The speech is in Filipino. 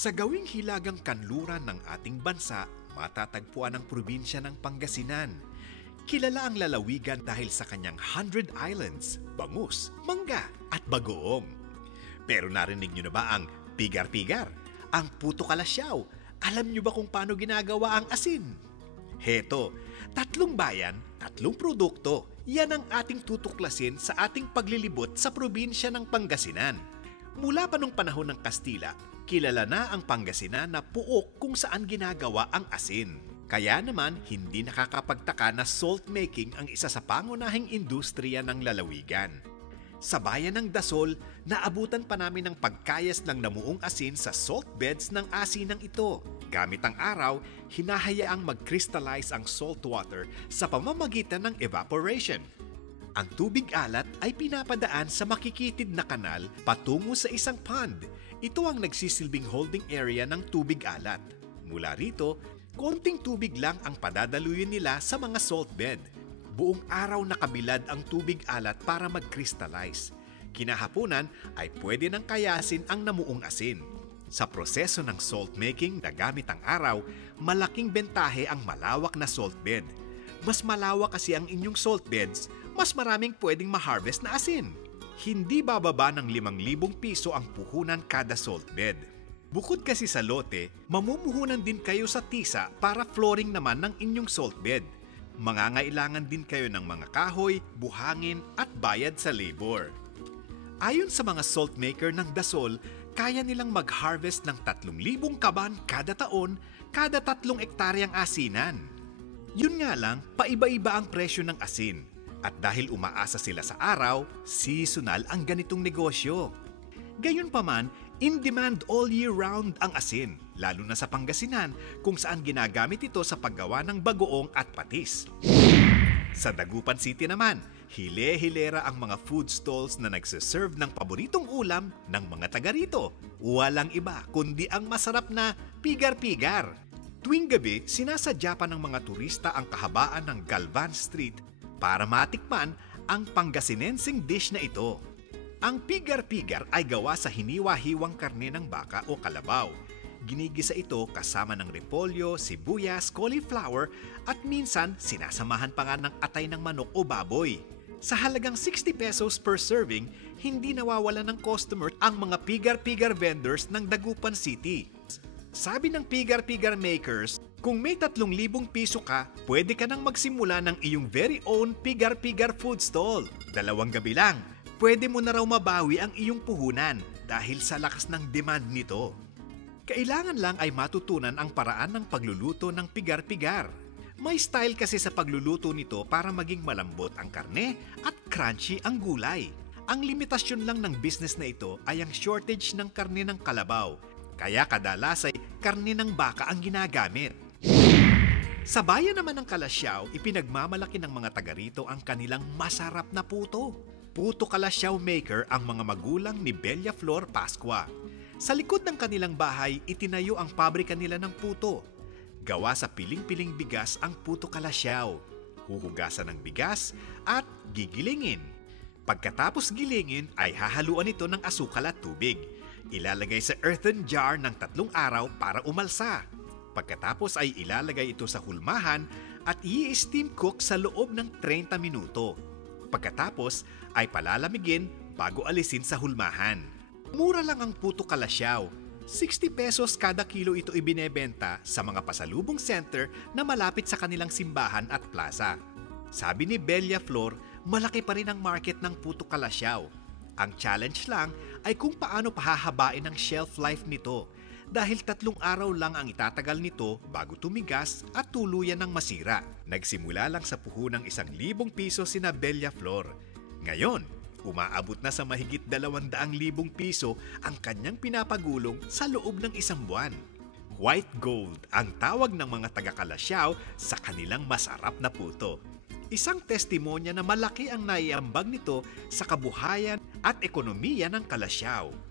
Sa gawing hilagang kanluran ng ating bansa, matatagpuan ang probinsya ng Pangasinan. Kilala ang lalawigan dahil sa kanyang 100 islands, bangus, mangga at bagoong. Pero narinig niyo na ba ang pigar-pigar, ang puto kalasyaw? Alam niyo ba kung paano ginagawa ang asin? Heto, 3 bayan, 3 produkto. Yan ang ating tutuklasin sa ating paglilibot sa probinsya ng Pangasinan. Mula pa nung panahon ng Kastila, kilala na ang Pangasinan na puok kung saan ginagawa ang asin. Kaya naman, hindi nakakapagtaka na salt making ang isa sa pangunahing industriya ng lalawigan. Sa bayan ng Dasol, naabutan pa namin ang pagkayas ng namuong asin sa salt beds ng asinang ito. Gamit ang araw, hinahayaang mag-crystallize ang salt water sa pamamagitan ng evaporation. Ang tubig alat ay pinapadaan sa makikitid na kanal patungo sa isang pond. Ito ang nagsisilbing holding area ng tubig alat. Mula rito, konting tubig lang ang padadaluyin nila sa mga salt bed. Buong araw nakabilad ang tubig alat para mag-crystallize. Kinahaponan ay pwede nang kayasin ang namuong asin. Sa proseso ng salt making na gamit ang araw, malaking bentahe ang malawak na salt bed. Mas malawak kasi ang inyong salt beds, mas maraming pwedeng ma-harvest na asin. Hindi bababa ng 5,000 piso ang puhunan kada salt bed. Bukod kasi sa lote, mamumuhunan din kayo sa tisa para flooring naman ng inyong salt bed. Mangangailangan din kayo ng mga kahoy, buhangin at bayad sa labor. Ayon sa mga salt maker ng Dasol, kaya nilang mag-harvest ng 3,000 kaban kada taon, kada 3 ektaryang asinan. Yun nga lang, paiba-iba ang presyo ng asin. At dahil umaasa sila sa araw, seasonal ang ganitong negosyo. Gayunpaman, in demand all year round ang asin, lalo na sa Pangasinan kung saan ginagamit ito sa paggawa ng bagoong at patis. Sa Dagupan City naman, hile-hilera ang mga food stalls na nagsiserve ng paboritong ulam ng mga taga rito. Walang iba kundi ang masarap na pigar-pigar. Tuwing gabi, sinasadya pa ng mga turista ang kahabaan ng Galvan Street para matikman ang Pangasinensing dish na ito. Ang pigar-pigar ay gawa sa hiniwa-hiwang karne ng baka o kalabaw. Ginigisa ito kasama ng repolyo, sibuyas, cauliflower at minsan sinasamahan pa nga ng atay ng manok o baboy. Sa halagang 60 pesos per serving, hindi nawawala ng customer ang mga pigar-pigar vendors ng Dagupan City. Sabi ng pigar-pigar makers, kung may 3,000 piso ka, pwede ka nang magsimula ng iyong very own pigar-pigar food stall. 2 gabi lang, pwede mo na raw mabawi ang iyong puhunan dahil sa lakas ng demand nito. Kailangan lang ay matutunan ang paraan ng pagluluto ng pigar-pigar. May style kasi sa pagluluto nito para maging malambot ang karne at crunchy ang gulay. Ang limitasyon lang ng business na ito ay ang shortage ng karne ng kalabaw. Kaya kadalas ay karne ng baka ang ginagamit. Sa bayan naman ng Kalasyaw, ipinagmamalaki ng mga taga rito ang kanilang masarap na puto. Puto Kalasyaw maker ang mga magulang ni Bella Flor Pascua. Sa likod ng kanilang bahay, itinayo ang pabrika nila ng puto. Gawa sa piling-piling bigas ang puto Kalasyaw. Huhugasan ng bigas at gigilingin. Pagkatapos gilingin ay hahaluan ito ng asukal at tubig. Ilalagay sa earthen jar ng 3 araw para umalsa. Pagkatapos ay ilalagay ito sa hulmahan at i-steam cook sa loob ng 30 minuto. Pagkatapos ay palalamigin bago alisin sa hulmahan. Mura lang ang puto Kalasyaw. 60 pesos kada kilo ito ibinebenta sa mga pasalubong center na malapit sa kanilang simbahan at plaza. Sabi ni Bella Flor, malaki pa rin ang market ng puto Kalasyaw. Ang challenge lang ay kung paano pahahabain ang shelf life nito dahil 3 araw lang ang itatagal nito bago tumigas at tuluyan ng masira. Nagsimula lang sa puhunang 1,000 piso sina Bella Flor. Ngayon, umaabot na sa mahigit 200,000 piso ang kanyang pinapagulong sa loob ng 1 buwan. White gold ang tawag ng mga taga-Kalasyaw sa kanilang masarap na puto. Isang testimonya na malaki ang naiambag nito sa kabuhayan at ekonomiya ng Kalasyaw.